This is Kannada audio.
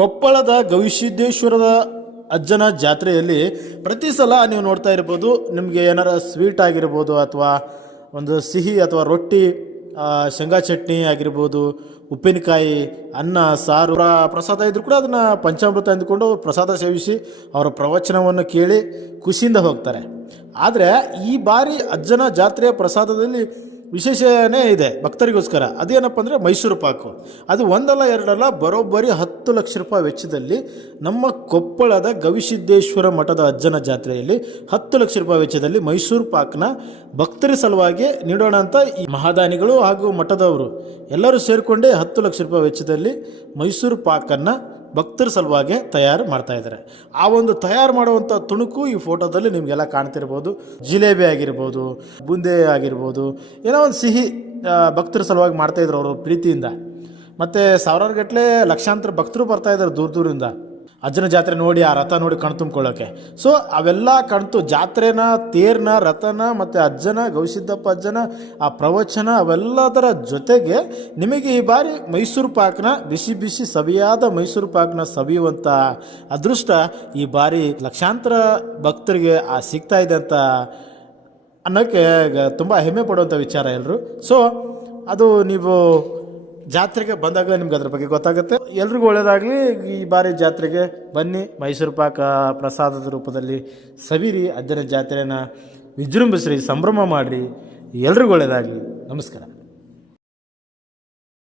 ಕೊಪ್ಪಳದ ಗವಿಸಿದ್ದೇಶ್ವರದ ಅಜ್ಜನ ಜಾತ್ರೆಯಲ್ಲಿ ಪ್ರತಿ ಸಲ ನೀವು ನೋಡ್ತಾ ಇರ್ಬೋದು, ನಿಮಗೆ ಏನಾರ ಸ್ವೀಟ್ ಆಗಿರ್ಬೋದು ಅಥವಾ ಒಂದು ಸಿಹಿ ಅಥವಾ ರೊಟ್ಟಿ, ಶೇಂಗಾ ಚಟ್ನಿ ಆಗಿರ್ಬೋದು, ಉಪ್ಪಿನಕಾಯಿ, ಅನ್ನ ಸಾರು, ಪ್ರಸಾದ ಇದ್ರೂ ಕೂಡ ಅದನ್ನು ಪಂಚಾಮೃತ ಅಂದ್ಕೊಂಡು ಪ್ರಸಾದ ಸೇವಿಸಿ ಅವರ ಪ್ರವಚನವನ್ನು ಕೇಳಿ ಖುಷಿಯಿಂದ ಹೋಗ್ತಾರೆ. ಆದರೆ ಈ ಬಾರಿ ಅಜ್ಜನ ಜಾತ್ರೆಯ ಪ್ರಸಾದದಲ್ಲಿ ವಿಶೇಷನೇ ಇದೆ ಭಕ್ತರಿಗೋಸ್ಕರ. ಅದೇನಪ್ಪ ಅಂದರೆ ಮೈಸೂರು ಪಾಕು. ಅದು ಒಂದಲ್ಲ ಎರಡಲ್ಲ, ಬರೋಬ್ಬರಿ 10 ಲಕ್ಷ ರೂಪಾಯಿ ವೆಚ್ಚದಲ್ಲಿ ನಮ್ಮ ಕೊಪ್ಪಳದ ಗವಿಸಿದ್ದೇಶ್ವರ ಮಠದ ಅಜ್ಜನ ಜಾತ್ರೆಯಲ್ಲಿ 10 ಲಕ್ಷ ರೂಪಾಯಿ ವೆಚ್ಚದಲ್ಲಿ ಮೈಸೂರು ಪಾಕ್ನ ಭಕ್ತರ ಸಲುವಾಗಿ ನೀಡೋಣ ಅಂತ ಈ ಮಹಾದಾನಿಗಳು ಹಾಗೂ ಮಠದವರು ಎಲ್ಲರೂ ಸೇರಿಕೊಂಡೇ 10 ಲಕ್ಷ ರೂಪಾಯಿ ವೆಚ್ಚದಲ್ಲಿ ಮೈಸೂರು ಪಾಕನ್ನು ಭಕ್ತರ ಸಲುವಾಗಿ ತಯಾರು ಮಾಡ್ತಾ ಇದ್ದಾರೆ. ಆ ಒಂದು ತಯಾರು ಮಾಡುವಂಥ ತುಣುಕು ಈ ಫೋಟೋದಲ್ಲಿ ನಿಮಗೆಲ್ಲ ಕಾಣ್ತಿರ್ಬೋದು. ಜಿಲೇಬಿ ಆಗಿರ್ಬೋದು, ಬೂಂದೆ ಆಗಿರ್ಬೋದು, ಏನೋ ಒಂದು ಸಿಹಿ ಭಕ್ತರ ಸಲುವಾಗಿ ಮಾಡ್ತಾಯಿದ್ರು ಅವರು ಪ್ರೀತಿಯಿಂದ. ಮತ್ತು ಸಾವಿರಾರು ಗಟ್ಟಲೆ ಲಕ್ಷಾಂತರ ಭಕ್ತರು ಬರ್ತಾಯಿದ್ದಾರೆ ದೂರ ದೂರಿಂದ ಅಜ್ಜನ ಜಾತ್ರೆ ನೋಡಿ, ಆ ರಥ ನೋಡಿ ಕಣ್ ತುಂಬ್ಕೊಳ್ಳೋಕ್ಕೆ. ಸೊ ಅವೆಲ್ಲ ಕಣ್ತು ಜಾತ್ರೆನ, ತೇರ್ನ, ರಥನ ಮತ್ತು ಅಜ್ಜನ, ಗವಿಸಿದ್ದಪ್ಪ ಅಜ್ಜನ ಆ ಪ್ರವಚನ ಅವೆಲ್ಲದರ ಜೊತೆಗೆ ನಿಮಗೆ ಈ ಬಾರಿ ಮೈಸೂರು ಪಾಕ್ನ ಬಿಸಿ ಬಿಸಿ ಸವಿಯಾದ ಮೈಸೂರು ಪಾಕ್ನ ಸವಿಯುವಂಥ ಅದೃಷ್ಟ ಈ ಬಾರಿ ಲಕ್ಷಾಂತರ ಭಕ್ತರಿಗೆ ಸಿಗ್ತಾ ಇದೆ ಅಂತ ಅನ್ನೋಕ್ಕೆ ತುಂಬ ಹೆಮ್ಮೆ ಪಡುವಂಥ ವಿಚಾರ ಎಲ್ಲರೂ. ಸೊ ಅದು ನೀವು ಜಾತ್ರೆಗೆ ಬಂದಾಗ ನಿಮ್ಗೆ ಅದ್ರ ಬಗ್ಗೆ ಗೊತ್ತಾಗುತ್ತೆ. ಎಲ್ರಿಗೂ ಒಳ್ಳೆಯದಾಗಲಿ. ಈ ಬಾರಿ ಜಾತ್ರೆಗೆ ಬನ್ನಿ, ಮೈಸೂರು ಪಾಕ ಪ್ರಸಾದದ ರೂಪದಲ್ಲಿ ಸವಿರಿ, ಅಜ್ಜನ ಜಾತ್ರೆನ ವಿಜೃಂಭಿಸ್ರಿ, ಸಂಭ್ರಮ ಮಾಡಿರಿ. ಎಲ್ರಿಗೂ ಒಳ್ಳೆಯದಾಗಲಿ. ನಮಸ್ಕಾರ.